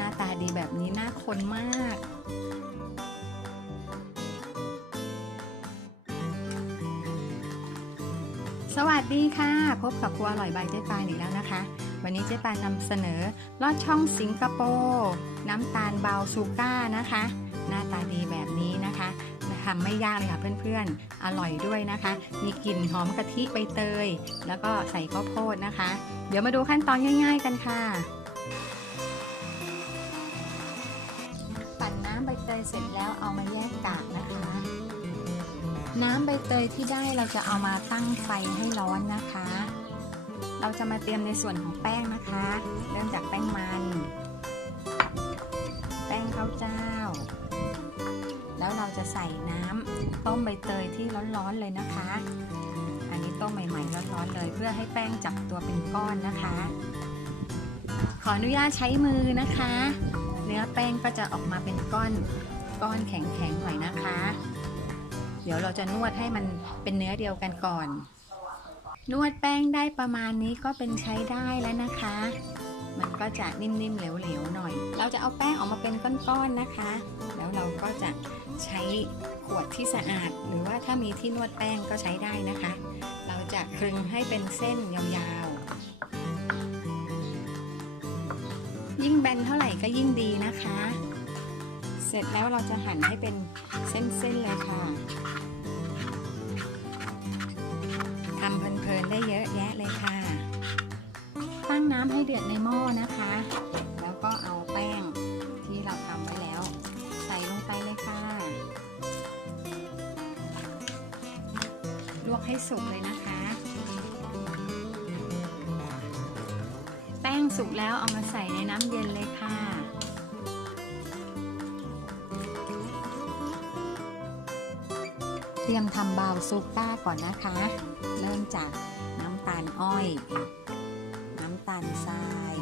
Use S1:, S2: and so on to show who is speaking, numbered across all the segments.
S1: น้าตาดีแบบนี้น่าคนมาก สวัสดีค่ะ พบกับครัวอร่อยบายเจ๊ปานอีกแล้วนะคะ วันนี้เจ๊ปานนำเสนอลอดช่องสิงคโปร์น้ำตาลเบาซูก้านะคะ หน้าตาดีแบบนี้นะคะทำไม่ยากเลยค่ะเพื่อนๆ อร่อยด้วยนะคะ มีกลิ่นหอมกะทิใบเตย แล้วก็ใส่ข้าวโพดนะคะ เดี๋ยวมาดูขั้นตอนง่าย ๆ กันค่ะ เตยเสร็จแล้วเอามาแยกกากนะคะ น้ำใบเตยที่ได้เราจะเอามาตั้งไฟให้ร้อนนะคะ เราจะมาเตรียมในส่วนของแป้งนะคะ เริ่มจากแป้งมัน แป้งข้าวเจ้า แล้วเราจะใส่น้ำต้มใบเตยที่ร้อนๆเลยนะคะ อันนี้ต้มใหม่ๆร้อนๆเลย เพื่อให้แป้งจับตัวเป็นก้อนนะคะ ขออนุญาตใช้มือนะคะ เนื้อแป้งก็จะออกมาเป็นก้อนก้อนแข็งๆหน่อยนะคะ เดี๋ยวเราจะนวดให้มันเป็นเนื้อเดียวกันก่อน นวดแป้งได้ประมาณนี้ก็เป็นใช้ได้แล้วนะคะ มันก็จะนิ่มๆเหลวๆหน่อย เราจะเอาแป้งออกมาเป็นก้อนๆนะคะ แล้วเราก็จะใช้ขวดที่สะอาด หรือว่าถ้ามีที่นวดแป้งก็ใช้ได้นะคะ เราจะคลึงให้เป็นเส้นยาว ยิ่งแบนเท่าไหร่ก็ยิ่งดีนะคะ เสร็จแล้วเราจะหั่นให้เป็นเส้นๆเลยค่ะทำเพลินๆได้เยอะแยะเลยค่ะ ตั้งน้ำให้เดือดในหม้อนะคะ แล้วก็เอาแป้งที่เราทำไว้แล้ว ใส่ลงไปเลยค่ะ ลวกให้สุกเลยนะ สุกแล้วเอามาใส่ในน้ำเย็นเลยค่ะ เตรียมทำบาวซุปก้าก่อนนะคะ เริ่มจากน้ำตาลอ้อย น้ำตาลทราย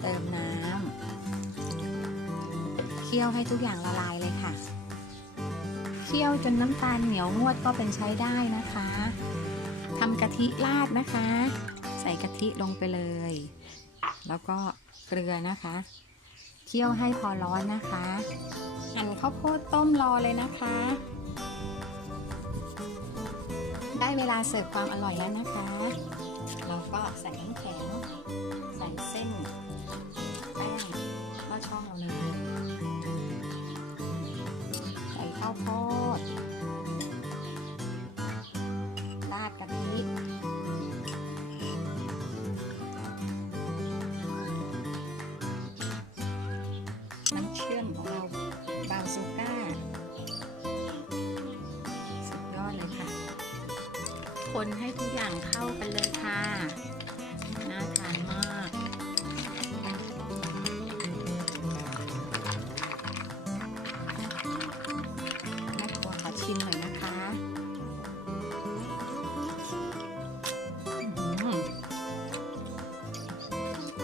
S1: เติมน้ำเคี่ยวให้ทุกอย่างละลายเลยค่ะเคี่ยวจนน้ำตาลเหนียวงวดก็เป็นใช้ได้นะคะทำกะทิราดนะคะ ใส่กะทิลงไปเลย แล้วก็เกลือนะคะเคี่ยวให้พอร้อนนะคะหั่นข้าวโพดต้มรอเลยนะคะ ได้เวลาเสิร์ฟความอร่อยแล้วนะคะ เราก็ใส่น้ำแข็งใส่เส้นแป้งลอดช่องเราเลยใส่ข้าวโพดราด คนให้ทุกอย่างเข้ากันเลยค่ะ น่าทานมาก แม่ครัวขอชิมหน่อยนะคะ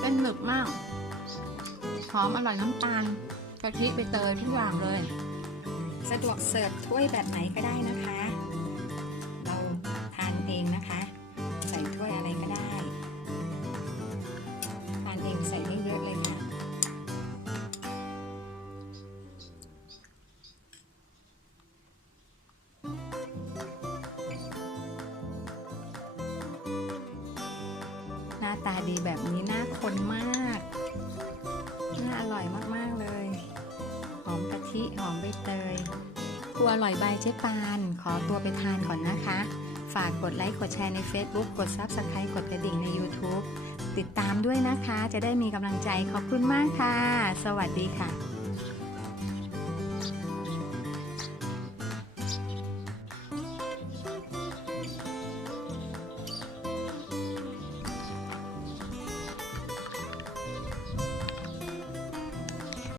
S1: เป็นหนึบมาก หอมอร่อยน้ำตาลกะทิไปเตยทุกอย่างเลย สะดวกเสิร์ฟถ้วยแบบไหนก็ได้นะคะ ตาดีแบบนี้น่าคนมาก น่าอร่อยมากๆเลย หอมกะทิหอมใบเตยครัวอร่อยใบเจ๊ปาน ขอตัวไปทานก่อนนะคะ ฝากกดไลค์กดแชร์ใน Facebook กด Subscribe กดกระดิ่งใน YouTube ติดตามด้วยนะคะ จะได้มีกำลังใจขอบคุณมากค่ะ สวัสดีค่ะ